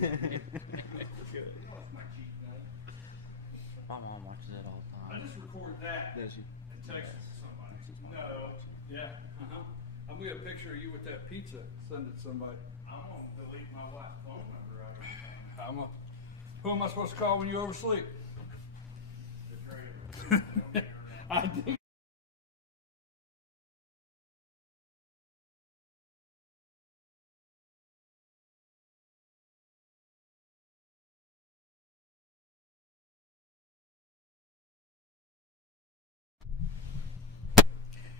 My mom watches it all the time. I just record that Does she? and text it to somebody. That's my No. mom. Yeah. I'm gonna get a picture of you with that pizza. Send it to somebody. I'm gonna delete my wife's phone number out of your Who am I supposed to call when you oversleep? The trailer. I think.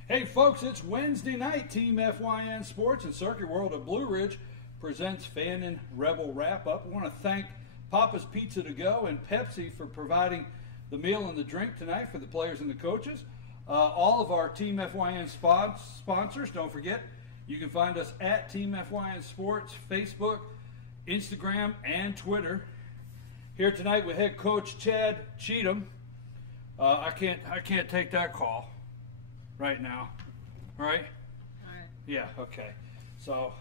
Hey folks, it's Wednesday night. Team FYN Sports and Circuit World of Blue Ridge presents Fan and Rebel Wrap-Up. I want to thank Papa's Pizza to Go and Pepsi for providing the meal and the drink tonight for the players and the coaches. All of our Team FYN sponsors, don't forget, you can find us at Team FYN Sports, Facebook, Instagram, and Twitter. Here tonight with head coach Chad Cheatham. I can't take that call right now, right? All right. Yeah, okay. So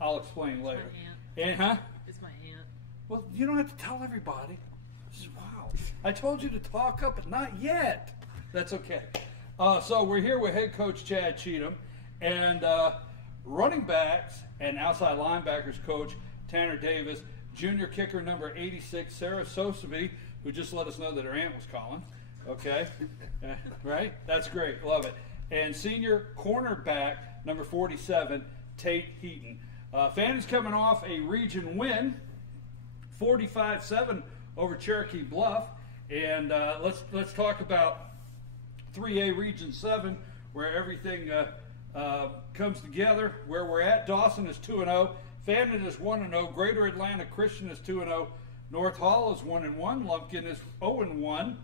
I'll explain later. My aunt. Huh? It's my aunt. Well, you don't have to tell everybody. Wow. I told you to talk up, but not yet. That's okay. So we're here with head coach Chad Cheatham and running backs and outside linebackers coach Tanner Davis, junior kicker number 86, Sarah Soseby, who just let us know that her aunt was calling. Okay. Right? That's great. Love it. And senior cornerback number 47, Tate Heaton. Fannon's coming off a region win, 45-7 over Cherokee Bluff. And let's talk about 3A Region 7, where everything comes together. Where we're at, Dawson is 2-0, Fannin is 1-0, Greater Atlanta Christian is 2-0, North Hall is 1-1, Lumpkin is 0-1,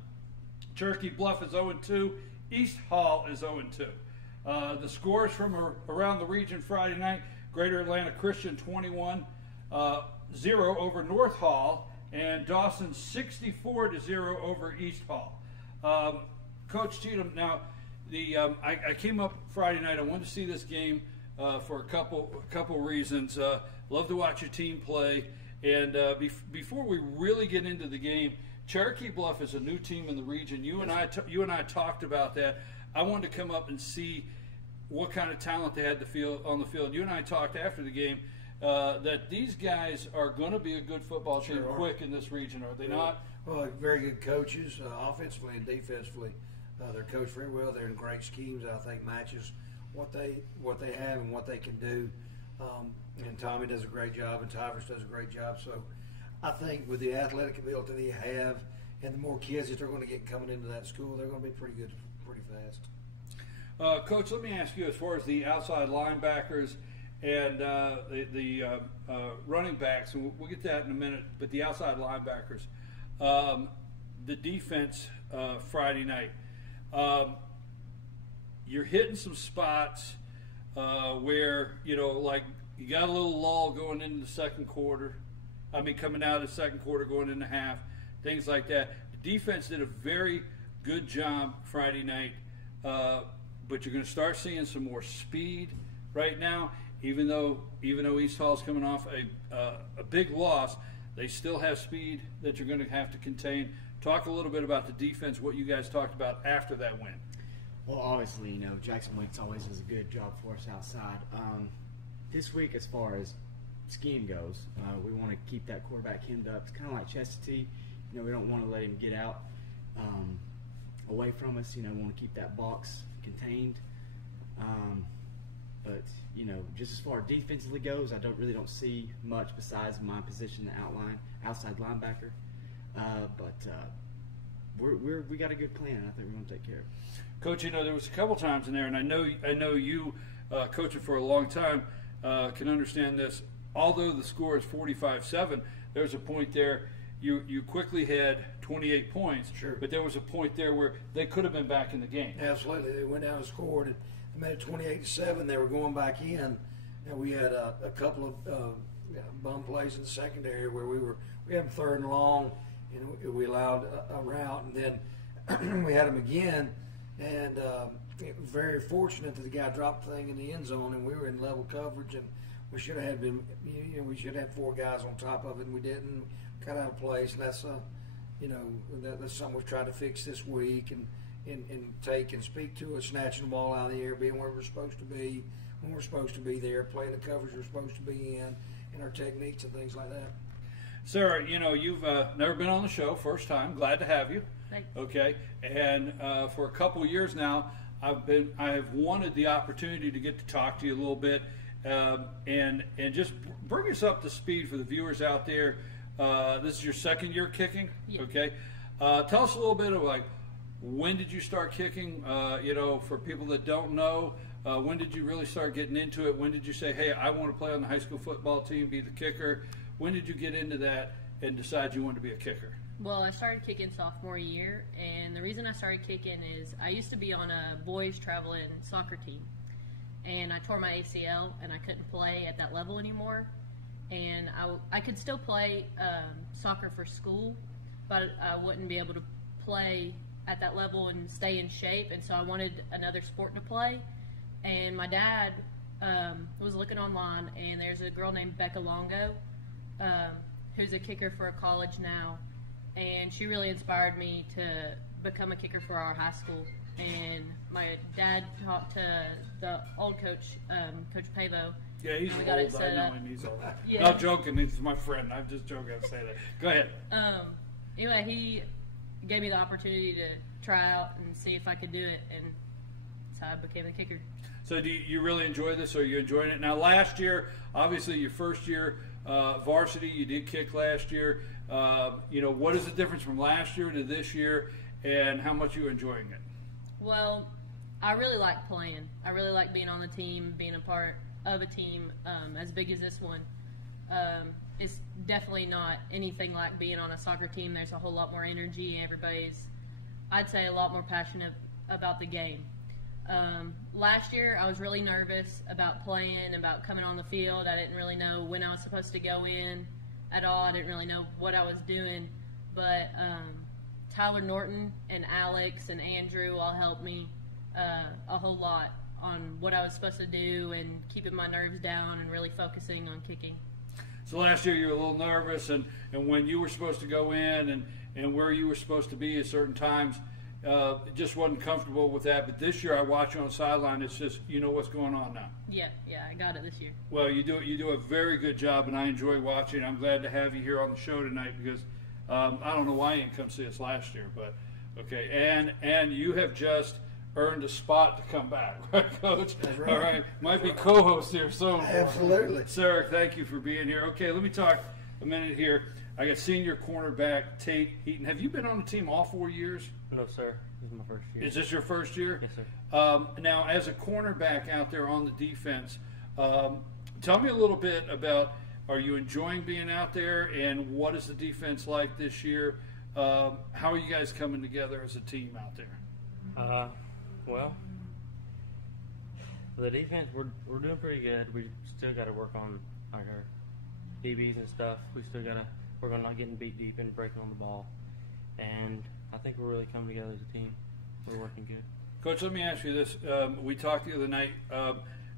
Cherokee Bluff is 0-2, East Hall is 0-2. The scores from around the region Friday night: Greater Atlanta Christian 21-0 over North Hall, and Dawson 64-0 over East Hall. Coach Cheatham, now I came up Friday night. I wanted to see this game for a couple reasons. Love to watch your team play, and before we really get into the game, Cherokee Bluff is a new team in the region. You and I talked about that. I wanted to come up and see what kind of talent they had on the field. You and I talked after the game that these guys are going to be a good football team quick in this region, are they not? Well, very good coaches, offensively and defensively. They're coached very well. They're in great schemes. I think matches what they have and what they can do. And Tommy does a great job, and Tyvers does a great job. So I think with the athletic ability they have, and the more kids that they're going to get coming into that school, they're going to be pretty good, pretty fast. Coach, let me ask you, as far as the outside linebackers and the running backs, and we'll get to that in a minute, but the outside linebackers, the defense Friday night, you're hitting some spots where, like you got a little lull going into the second quarter. Coming out of the second quarter, going into half, things like that. The defense did a very good job Friday night, but you're going to start seeing some more speed right now. Even though East Hall's coming off a big loss, they still have speed that you're going to have to contain. Talk a little bit about the defense, what you guys talked about after that win. Well, obviously, Jackson Weeks always does a good job for us outside. This week, as far as scheme goes, we want to keep that quarterback hemmed up. It's kind of like Chastity. We don't want to let him get out away from us. We want to keep that box contained. But just as far as defensively goes, I really don't see much besides my position, the outside linebacker. But we got a good plan, and I think we're going to take care of it. Coach, there was a couple times in there, and I know you coaching for a long time can understand this. Although the score is 45-7, there was a point there you quickly had 28 points. Sure. But there was a point there where they could have been back in the game. Absolutely. They went down and scored, and they made it 28-7. They were going back in, and we had a couple of bum plays in the secondary where we had them third and long, and we allowed a route, and then we had them again, and very fortunate that the guy dropped the thing in the end zone, and we were in level coverage, and we should have we should have 4 guys on top of it, and we didn't. Got out of place, and that's that's something we've tried to fix this week, and take and speak to it, snatching the ball out of the air, being where we're supposed to be, when we're supposed to be there, playing the coverage we're supposed to be in, and our techniques and things like that. Sarah, you've never been on the show, first time. Glad to have you. Thanks. Okay, and for a couple of years now, I have wanted the opportunity to get to talk to you a little bit, and just bring us up to speed for the viewers out there. This is your second year kicking. Yeah. Okay, tell us a little bit of when did you start kicking? For people that don't know, when did you really start getting into it? When did you say, hey, I want to play on the high school football team, be the kicker? When did you get into that and decide you wanted to be a kicker? Well, I started kicking sophomore year, and the reason I started kicking is I used to be on a boys traveling soccer team, and I tore my ACL, and I couldn't play at that level anymore. And I could still play soccer for school, but I wouldn't be able to play at that level and stay in shape, and so I wanted another sport to play. And my dad was looking online, and there's a girl named Becca Longo, who's a kicker for a college now, and she really inspired me to become a kicker for our high school. And my dad talked to the old coach, Coach Pavo. Yeah, he's We old. got it I set know up. him. He's old. Yeah. Not joking. He's my friend. I'm just joking. I say that. Go ahead. Anyway, he gave me the opportunity to try out and see if I could do it, and that's how I became a kicker. So do you really enjoy this? Are you enjoying it? Now, last year, obviously your first year varsity, you did kick last year. What is the difference from last year to this year, and how much are you enjoying it? Well, I really like playing. I really like being on the team, being a part of a team as big as this one. It's definitely not anything like being on a soccer team. There's a whole lot more energy. Everybody's, I'd say, a lot more passionate about the game. Last year, I was really nervous about playing, about coming on the field. I didn't really know when I was supposed to go in at all. I didn't really know what I was doing. But Tyler Norton and Alex and Andrew all helped me a whole lot on what I was supposed to do and keeping my nerves down and really focusing on kicking. So last year you were a little nervous, and when you were supposed to go in and where you were supposed to be at certain times, just wasn't comfortable with that. But this year I watch you on the sideline. It's just, you know what's going on now. Yeah, I got it this year. Well, you do a very good job, and I enjoy watching. I'm glad to have you here on the show tonight because I don't know why you didn't come see us last year, but okay. And you have just earned a spot to come back, right, Coach? That's right. All right, might be co-host here soon. Absolutely. Sarah, thank you for being here. Okay, let me talk a minute here. I got senior cornerback Tate Heaton. Have you been on the team all 4 years? No, sir. This is my first year. Is this your first year? Yes, sir. Now, as a cornerback out there on the defense, tell me a little bit about, are you enjoying being out there, and what is the defense like this year? How are you guys coming together as a team out there? Well, the defense, we're doing pretty good. We still got to work on our DBs and stuff. We still got to work on not getting beat deep and breaking on the ball. And I think we're really coming together as a team. We're working good. Coach, let me ask you this. We talked the other night,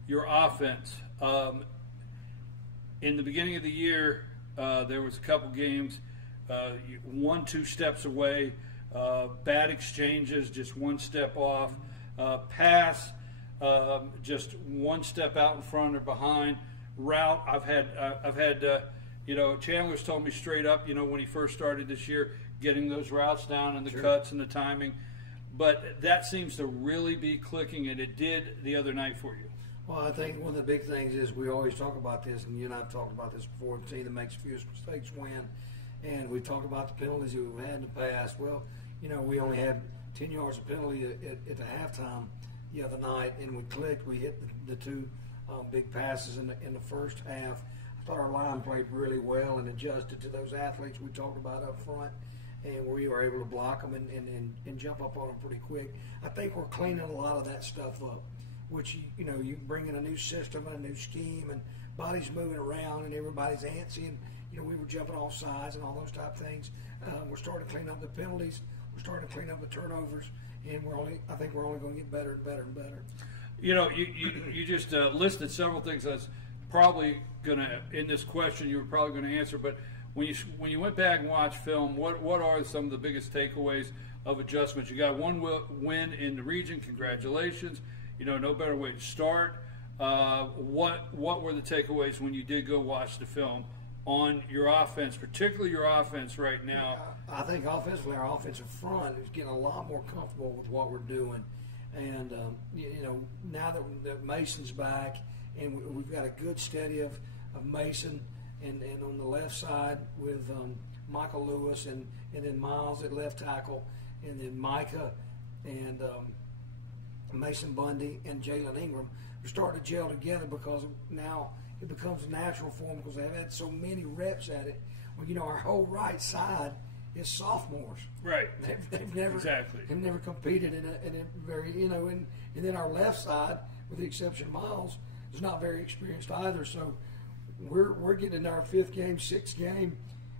your offense. In the beginning of the year, there was a couple games, 1-2 steps away, bad exchanges, just one step off, pass, just one step out in front or behind, route. I've had Chandler's told me straight up, when he first started this year, getting those routes down and the cuts and the timing. But that seems to really be clicking, and it did the other night for you. Well, I think one of the big things is we always talk about this, and you and I have talked about this before, the team that makes fewest mistakes win. And we've talked about the penalties that we've had in the past. Well, we only had 10 yards of penalty at the halftime the other night, and we clicked. We hit the two big passes in the first half. I thought our line played really well and adjusted to those athletes we talked about up front, and we were able to block them and jump up on them pretty quick. I think we're cleaning a lot of that stuff up, which, you bring in a new system and a new scheme, and bodies moving around, and everybody's antsy, and, we were jumping off sides and all those type of things. We're starting to clean up the penalties. We're starting to clean up the turnovers, and I think we're only going to get better and better and better. You just listed several things that's probably gonna, in this question, you were probably gonna answer, but when you went back and watched film, what are some of the biggest takeaways of adjustments? You got one win in the region. Congratulations. You know, no better way to start. What were the takeaways when you did go watch the film on your offense, particularly your offense right now? I think offensively, our offensive front is getting a lot more comfortable with what we're doing. And, you know, now that Mason's back and we've got a good steady of Mason and on the left side with Michael Lewis and then Miles at left tackle and then Micah and Mason Bundy and Jalen Ingram, we're starting to gel together because now it becomes natural for them because they've had so many reps at it. Well, you know, our whole right side is sophomores. Right. They've never have never competed in a very, you know, and then our left side, with the exception of Miles, is not very experienced either. So we're getting into our fifth game, sixth game,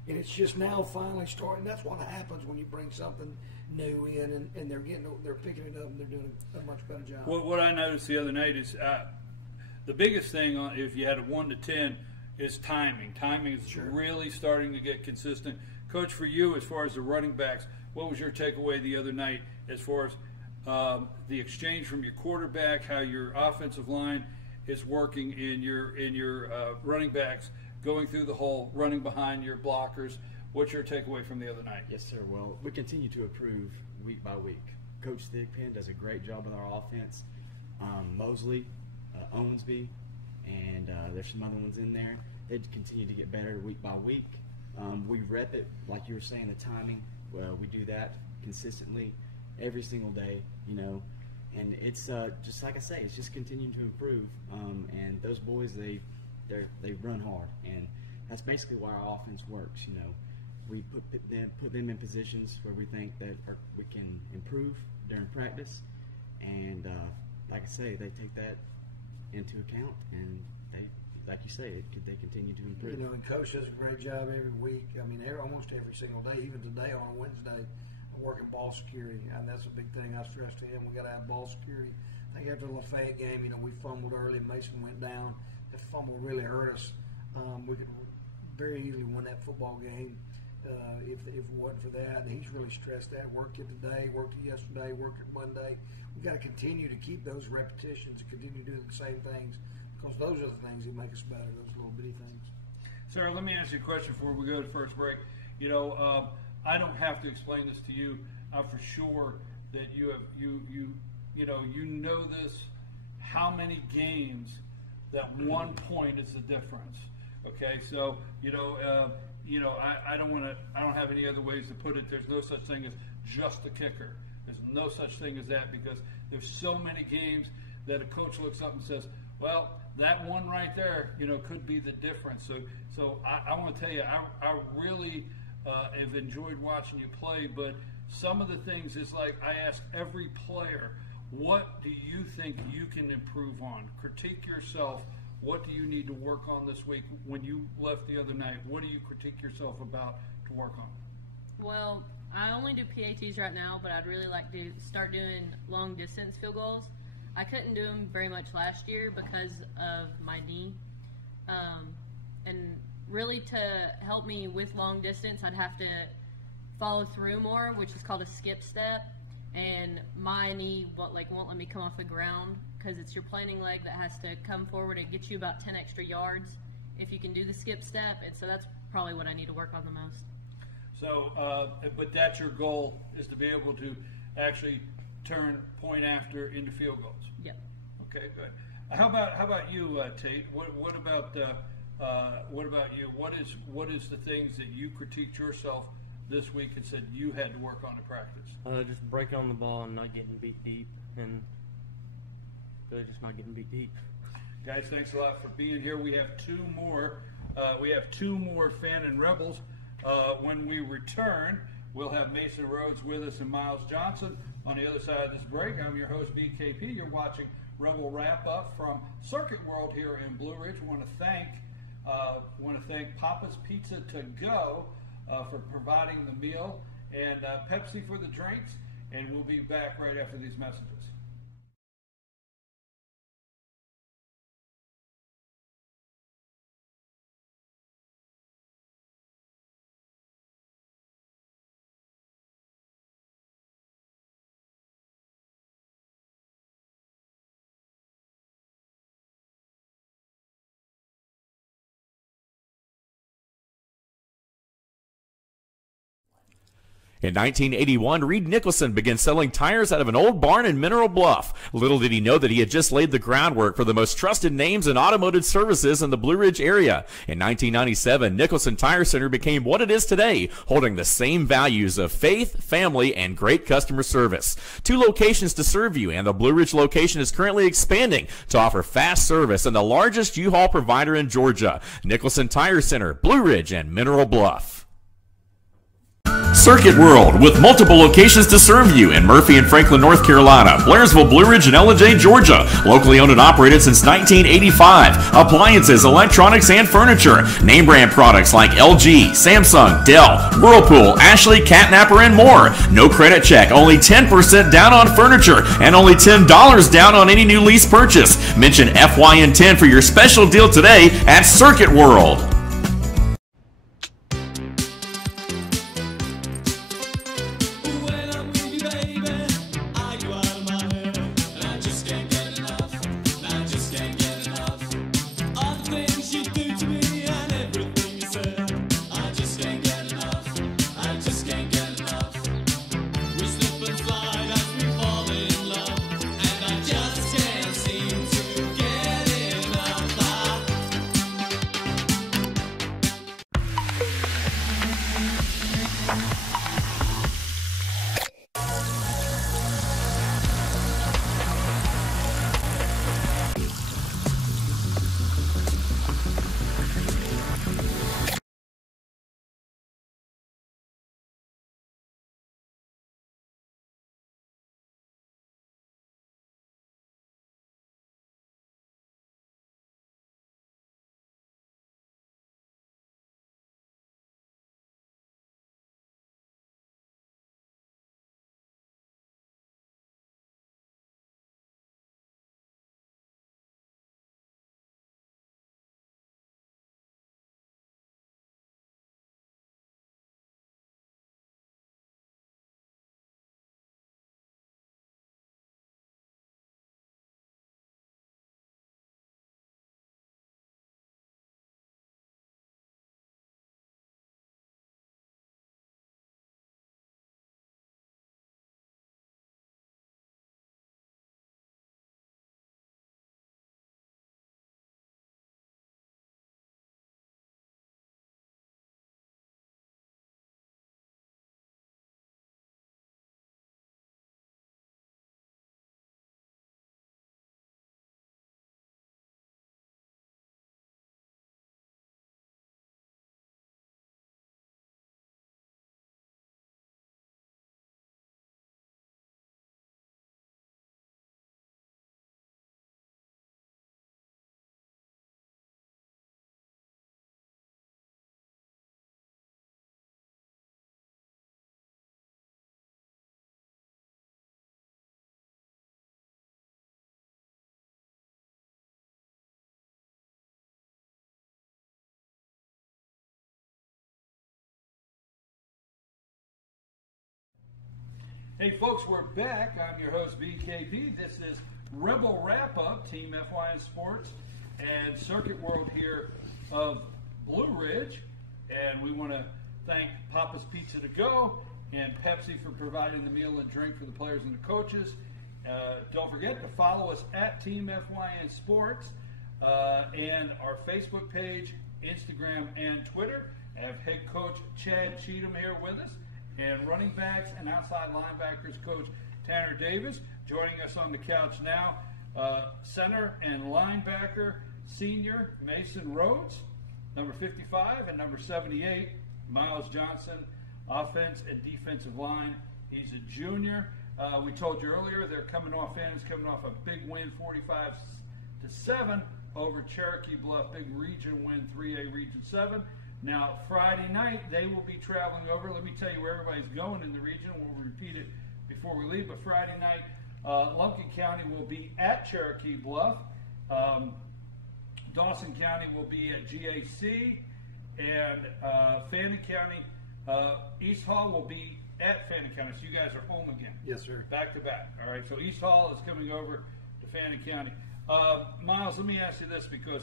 and it's just now finally starting. That's what happens when you bring something new in, and they're picking it up and they're doing a much better job. What I noticed the other night is the biggest thing if you had a 1 to 10 is timing. Timing is really starting to get consistent. Coach, for you, as far as the running backs, what was your takeaway the other night as far as the exchange from your quarterback, how your offensive line is working in your running backs, going through the hole, running behind your blockers? What's your takeaway from the other night? Yes, sir. Well, we continue to improve week by week. Coach Thigpen does a great job with our offense. Mosley, Owensby, and there's some other ones in there. They continue to get better week by week. We rep it, like you were saying, the timing. Well, we do that consistently every single day, you know. And it's just like I say, it's just continuing to improve. And those boys, they run hard, and that's basically why our offense works. You know, we put them in positions where we think that we can improve during practice, and like I say, they take that into account, and they, like you say, they continue to improve. You know, and Coach does a great job every week. I mean, almost every single day. Even today on a Wednesday, I'm working ball security, and that's a big thing I stress to him. We got to have ball security. I think after the Lafayette game, you know, we fumbled early, and Mason went down. That fumble really hurt us. We could very easily win that football game if it wasn't for that. And he's really stressed that. Worked it today, worked it yesterday, worked it Monday. We've got to continue to keep those repetitions and continue to do the same things, because those are the things that make us better, those little bitty things. Sarah, let me ask you a question before we go to first break. You know, I don't have to explain this to you. I'm for sure that you know this. How many games that 1 point is the difference? Okay, so I don't have any other ways to put it. There's no such thing as just the kicker. There's no such thing as that, because there's so many games that a coach looks up and says, well, that one right there, you know, could be the difference. So I want to tell you, I really have enjoyed watching you play, but some of the things is like I ask every player, what do you think you can improve on? Critique yourself. What do you need to work on this week? When you left the other night, what do you critique yourself about to work on? Well, I only do PATs right now, but I'd really like to start doing long distance field goals. I couldn't do them very much last year because of my knee. And really, to help me with long distance, I'd have to follow through more, which is called a skip step. And my knee won't let me come off the ground, because it's your planting leg that has to come forward and get you about 10 extra yards if you can do the skip step. And so that's probably what I need to work on the most. So, but that's your goal, is to be able to actually turn point after into field goals. Yep. Okay, good. How about you, Tate? What about you? What is the things that you critiqued yourself this week and said you had to work on in practice? Just breaking on the ball and not getting beat deep, and really just not getting beat deep. Guys, thanks a lot for being here. We have two more Fan and Rebels. When we return, we'll have Mason Rhodes with us and Miles Johnson on the other side of this break. I'm your host, BKP. You're watching Rebel Wrap Up from Circuit World here in Blue Ridge. We want to thank Papa's Pizza to Go for providing the meal, and Pepsi for the drinks. And we'll be back right after these messages. In 1981, Reed Nicholson began selling tires out of an old barn in Mineral Bluff. Little did he know that he had just laid the groundwork for the most trusted names in automotive services in the Blue Ridge area. In 1997, Nicholson Tire Center became what it is today, holding the same values of faith, family, and great customer service. 2 locations to serve you, and the Blue Ridge location is currently expanding to offer fast service and the largest U-Haul provider in Georgia. Nicholson Tire Center, Blue Ridge, and Mineral Bluff. Circuit World, with multiple locations to serve you in Murphy and Franklin, North Carolina, Blairsville, Blue Ridge, and Ellijay, Georgia. Locally owned and operated since 1985. Appliances, electronics, and furniture. Name brand products like LG, Samsung, Dell, Whirlpool, Ashley, Catnapper, and more. No credit check, only 10% down on furniture, and only $10 down on any new lease purchase. Mention FYN10 for your special deal today at Circuit World. Hey folks, we're back. I'm your host BKP. This is Rebel Wrap Up, Team FYN Sports and Circuit World here of Blue Ridge. And we want to thank Papa's Pizza to Go and Pepsi for providing the meal and drink for the players and the coaches. Don't forget to follow us at Team FYN Sports and our Facebook page, Instagram, and Twitter. I have head coach Chad Cheatham here with us, and running backs and outside linebackers coach Tanner Davis. Joining us on the couch now, center and linebacker senior Mason Rhodes, number 55, and number 78, Miles Johnson, offense and defensive line. He's a junior. We told you earlier they're coming off a big win, 45-7 over Cherokee Bluff, big region win, 3A Region 7. Now, Friday night, they will be traveling over. Let me tell you where everybody's going in the region. We'll repeat it before we leave. But Friday night, Lumpkin County will be at Cherokee Bluff. Dawson County will be at GAC. And Fannin County, East Hall will be at Fannin County. So you guys are home again. Yes, sir. Back to back. All right, so East Hall is coming over to Fannin County. Miles, let me ask you this, because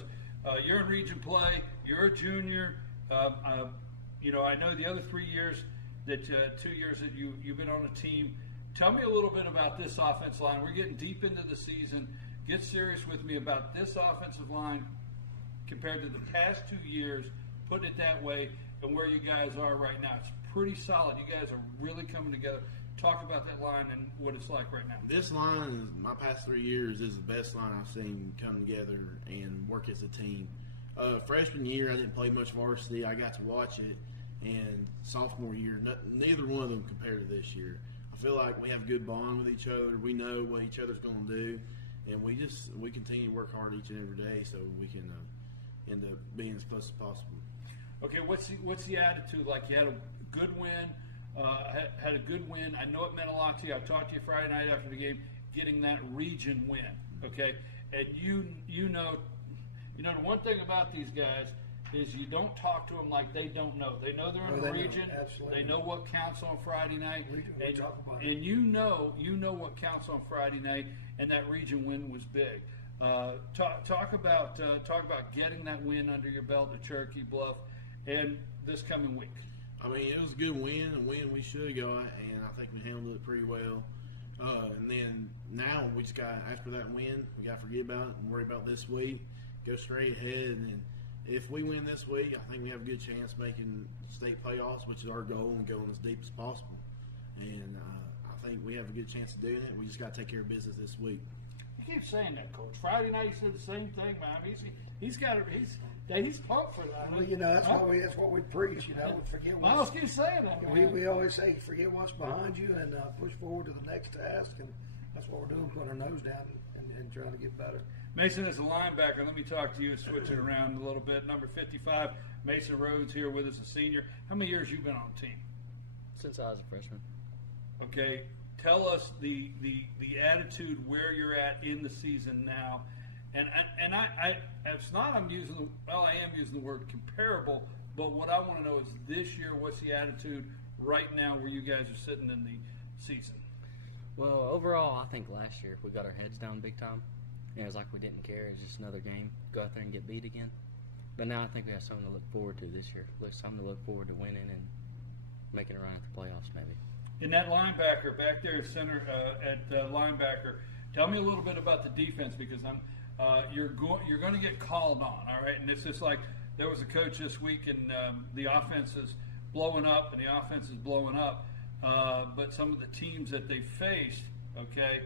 you're in region play. You're a junior. I know the other 3 years that 2 years that you've been on a team. Tell me a little bit about this offensive line. We're getting deep into the season. Get serious with me about this offensive line compared to the past 2 years, putting it that way, and where you guys are right now. It's pretty solid. You guys are really coming together. Talk about that line and what it's like right now. This line, my past 3 years, is the best line I've seen come together and work as a team. Freshman year, I didn't play much varsity. I got to watch it. And sophomore year, neither one of them compared to this year. I feel like we have a good bond with each other. We know what each other's going to do. And we continue to work hard each and every day so we can end up being as close as possible. Okay, what's the attitude like? You had a good win. Had a good win. I know it meant a lot to you. I talked to you Friday night after the game, getting that region win. Okay, and you know the one thing about these guys is you don't talk to them like they don't know. They know they're in the region. They know what counts on Friday night, and you know what counts on Friday night. And that region win was big. Talk about getting that win under your belt at Cherokee Bluff, and this coming week. I mean, it was a good win, a win we should have got, and I think we handled it pretty well. And then now we just got, after that win, we got to forget about it and worry about this week, go straight ahead. And if we win this week, I think we have a good chance making state playoffs, which is our goal, and going as deep as possible. And I think we have a good chance of doing it. We just got to take care of business this week. You keep saying that, Coach. Friday night he said the same thing, man. He's pumped for that. Well, that's what we preach. We forget. Miles keeps saying that, man. We always say, forget what's behind you and push forward to the next task, and that's what we're doing, putting our nose down and trying to get better. Mason is a linebacker. Let me talk to you, switch it around a little bit. Number 55, Mason Rhodes here with us, a senior. How many years you been on the team? Since I was a freshman. Okay, tell us the attitude where you're at in the season now, and I it's not I am using the word comparable, but what I want to know is this year, what's the attitude right now where you guys are sitting in the season? Well, overall, I think last year we got our heads down big time, and it was like we didn't care. It was just another game, go out there and get beat again. But now I think we have something to look forward to this year. Something to look forward to winning and making a run at the playoffs, maybe. In that linebacker back there, center at linebacker, tell me a little bit about the defense, because you're going to get called on, all right? And it's just like there was a coach this week, and the offense is blowing up, but some of the teams that they faced, okay,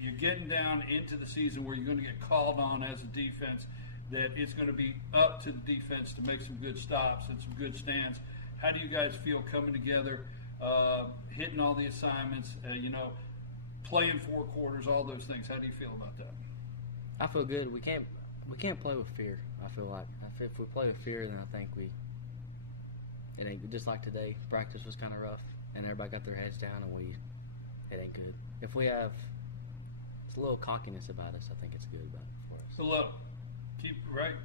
you're getting down into the season where you're going to get called on as a defense, that it's going to be up to the defense to make some good stops and some good stands. How do you guys feel coming together? Hitting all the assignments, playing 4 quarters, all those things. How do you feel about that? I feel good. We can't play with fear. I feel like if we play with fear, then I think it ain't just like today. Practice was kind of rough, and everybody got their heads down, and it ain't good. If we have a little cockiness about us, I think it's good about it for us. A little, keep right.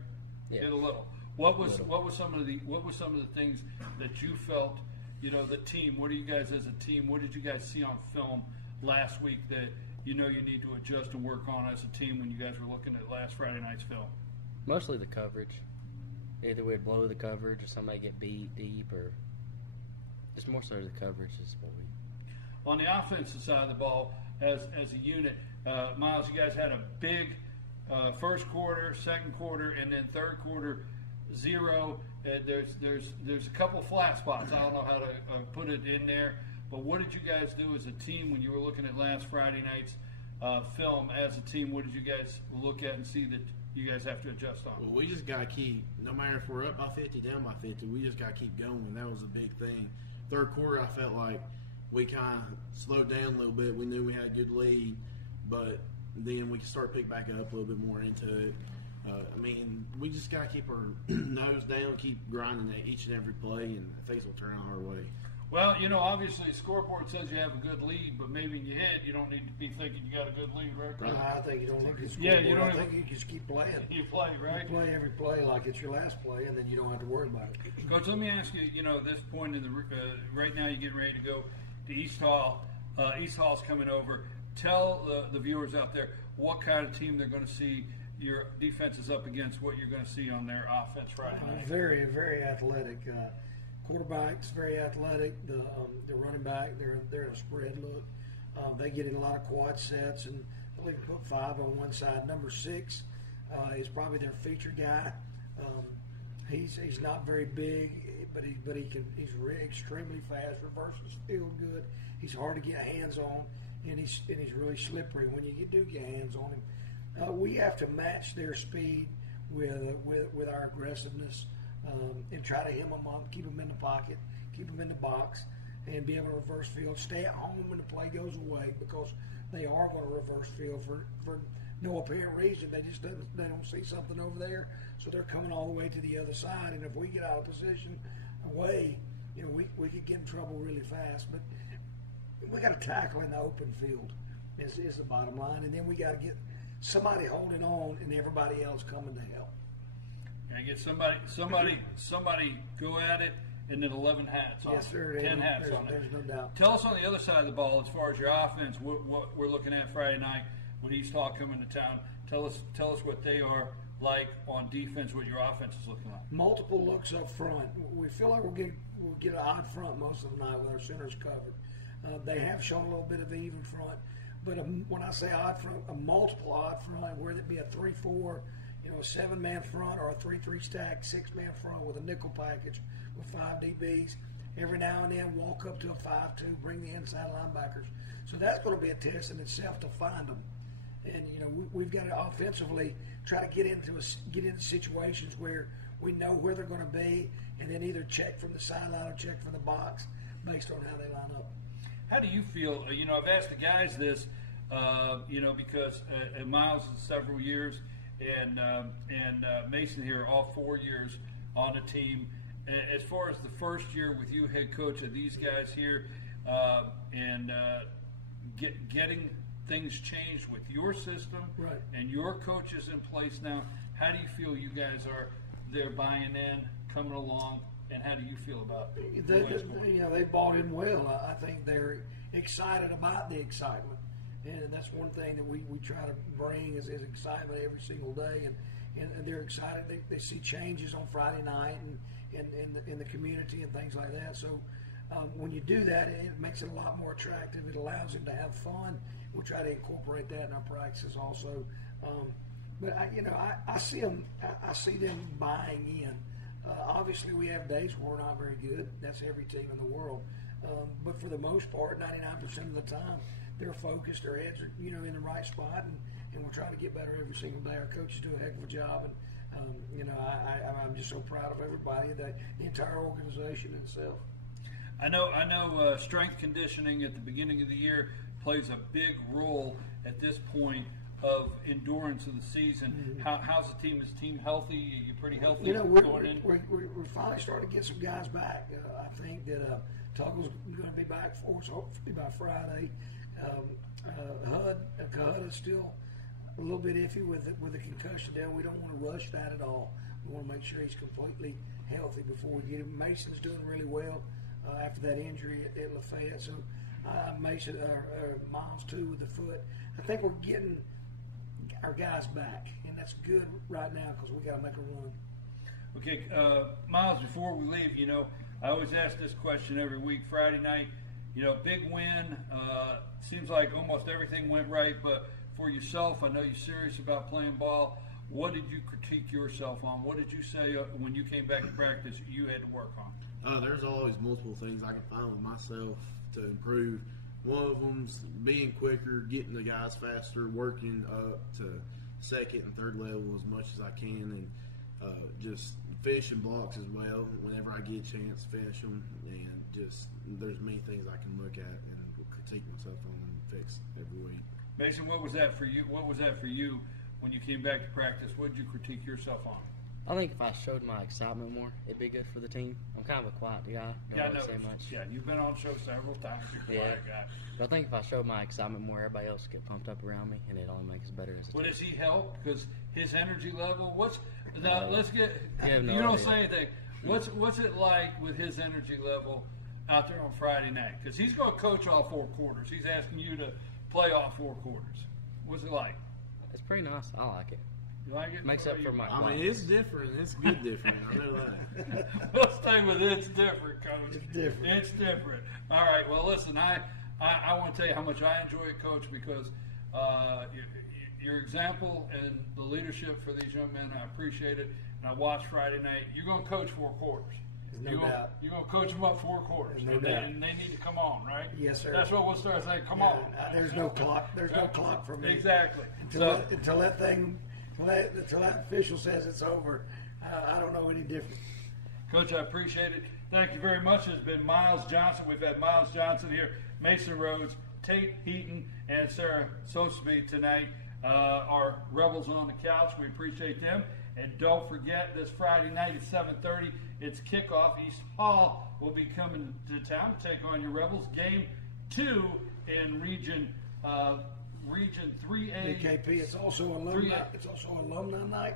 Yeah. Get a little. What was some of the things that you felt? The team, what do you guys as a team, what did you guys see on film last week that you need to adjust and work on as a team when you guys were looking at last Friday night's film? Mostly the coverage. Either we'd blow the coverage or somebody get beat deep, or just more so the coverage is what we... On the offensive side of the ball, as a unit, Miles, you guys had a big first quarter, second quarter, and then third quarter, 0. There's a couple flat spots. I don't know how to put it in there. But what did you guys do as a team when you were looking at last Friday night's film as a team? What did you guys look at and see that you guys have to adjust on? Well, we just got to keep, no matter if we're up by 50, down by 50, we just got to keep going. That was a big thing. Third quarter, I felt like we kind of slowed down a little bit. We knew we had a good lead, but then we could start picking back up a little bit more into it. We just got to keep our nose down, keep grinding at each and every play, and things will turn out our way. Well, obviously the scoreboard says you have a good lead, but maybe in your head you don't need to be thinking you got a good lead, right? No, I think you don't look at the scoreboard. I think you just keep playing. You play, right? You play every play like it's your last play, and then you don't have to worry about it. Coach, let me ask you, this point in the right now you're getting ready to go to East Hall. East Hall's coming over. Tell the viewers out there what kind of team they're going to see your defense is up against, what you're going to see on their offense Friday night. Very, very athletic. quarterback's very athletic. The running back, they're in a spread look. They get in a lot of quad sets, and they can put 5 on one side. Number 6 is probably their featured guy. He's not very big, but he's extremely fast, reverses the field good. He's hard to get hands on, and he's really slippery when you do get hands on him. We have to match their speed with our aggressiveness, and try to hem them up, keep them in the pocket, keep them in the box, and be able to reverse field. Stay at home when the play goes away, because they are going to reverse field for no apparent reason. They don't see something over there, so they're coming all the way to the other side. And if we get out of position away, we could get in trouble really fast. But we got to tackle in the open field is the bottom line, and then we got to get somebody holding on and everybody else coming to help. And get somebody go at it, and then 11 hats on Yes, it. sir. 10 hats on it. There's no doubt. Tell us on the other side of the ball, as far as your offense, what we're looking at Friday night when East Hawk come into town. Tell us what they are like on defense, what your offense is looking like. Multiple looks up front. We feel like we'll get an odd front most of the night with our centers covered. They have shown a little bit of even front, but when I say odd front, a multiple odd front, whether it be a 3-4, a 7-man front, or a 3-3 stack 6-man front with a nickel package with 5 DBs. Every now and then walk up to a 5-2, bring the inside linebackers. So that's going to be a test in itself to find them. And we've got to offensively try to get into situations where we know where they're going to be, and then either check from the sideline or check from the box based on how they line up. How do you feel? I've asked the guys this, because Miles is several years, and Mason here all 4 years on the team. As far as the first year with you, head coach, of these guys here, and getting things changed with your system, right, and your coaches in place now, how do you feel you guys are there buying in, coming along, and how do you feel about it? They bought in well. I think they're excited about the excitement, and that's one thing that we try to bring is excitement every single day, and they're excited. They see changes on Friday night and in the community and things like that. So when you do that, it makes it a lot more attractive. It allows them to have fun. We'll try to incorporate that in our practices also. But I see them. I see them buying in. Obviously, we have days where we're not very good. That's every team in the world. But for the most part, 99% of the time, they're focused. Their heads are in the right spot, and we're trying to get better every single day. Our coaches do a heck of a job, and I'm just so proud of everybody, the entire organization itself. I know. Strength conditioning at the beginning of the year plays a big role at this point of endurance of the season. Mm-hmm. How's the team? Is the team healthy? Are you pretty healthy going in? We're finally starting to get some guys back. I think that Tuggle's going to be back for us hopefully by Friday. Cahutta's still a little bit iffy with the concussion deal. We don't want to rush that at all. We want to make sure he's completely healthy before we get him. Mason's doing really well after that injury at Lafayette. So Mason, Miles too with the foot. I think we're getting our guys back, and that's good right now because we got to make a run. Okay, Miles, before we leave, I always ask this question every week. Friday night, big win. Seems like almost everything went right, but for yourself, I know you're serious about playing ball. What did you critique yourself on? What did you say when you came back to practice you had to work on? There's always multiple things I can find with myself to improve. One of them's being quicker, getting the guys faster, working up to second and third level as much as I can, and just finishing blocks as well. Whenever I get a chance, finish them, and just there's many things I can look at and critique myself on and fix every week. Mason, what was that for you? What was that for you when you came back to practice? What did you critique yourself on? I think if I showed my excitement more, it'd be good for the team. I'm kind of a quiet guy. Don't really say much. Yeah, you've been on the show several times. You're a quiet guy. But I think if I showed my excitement more, everybody else would get pumped up around me, and it only makes us better as a team. Does he help? Because his energy level. Let's get. You don't say anything. What's it like with his energy level out there on Friday night? Because he's going to coach all 4 quarters. He's asking you to play all 4 quarters. What's it like? It's pretty nice. I like it. You like it? Makes up for my. I mean, it's different. It's good different. I know that. We'll stay with it's different, Coach. It's different. It's different. All right. Well, listen, I want to tell you how much I enjoy it, Coach, because your example and the leadership for these young men, I appreciate it. And I watched Friday night. You're going to coach 4 quarters. There's no doubt. You're going to coach them up 4 quarters. There's no doubt. And they need to come on, right? Yes, sir. That's what we'll start saying. Come Yeah, on. There's no clock. There's no clock for me. Exactly. Until that official says it's over, I don't know any different. Coach, I appreciate it. Thank you very much. It's been Miles Johnson. We've had Miles Johnson here, Mason Rhodes, Tate Heaton, and Sarah Sosby tonight. Our Rebels on the couch. We appreciate them. And don't forget, this Friday night at 7:30, it's kickoff. East Hall will be coming to town to take on your Rebels. Game 2 in Region 3A. BKP. It's also alumni. It's also alumni night.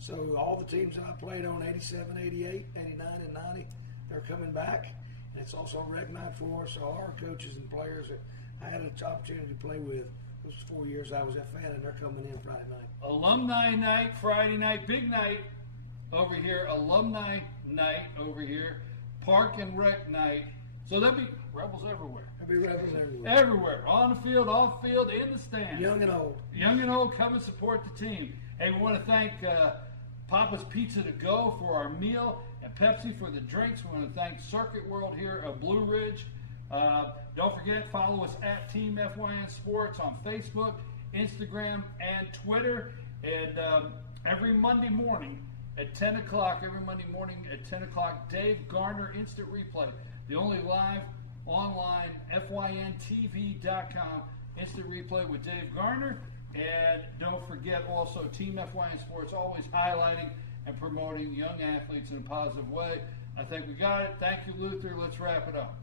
So all the teams that I played on, 87, 88, 89, and 90, they're coming back. And it's also rec night for us. So our coaches and players that I had an opportunity to play with those 4 years I was at Fan, and they're coming in Friday night. Alumni night, Friday night, big night over here. Alumni night over here. Park and rec night. So there'll be Rebels everywhere. There'll be Rebels everywhere. Everywhere. On the field, off field, in the stands. Young and old. Young and old, come and support the team. Hey, we want to thank Papa's Pizza to Go for our meal and Pepsi for the drinks. We want to thank Circuit World here of Blue Ridge. Don't forget, follow us at Team FYN Sports on Facebook, Instagram, and Twitter. And every Monday morning at 10 o'clock, Dave Garner Instant Replay, the only live online FYNTV.com instant replay with Dave Garner. And don't forget also Team FYN Sports, always highlighting and promoting young athletes in a positive way. I think we got it. Thank you, Luther. Let's wrap it up.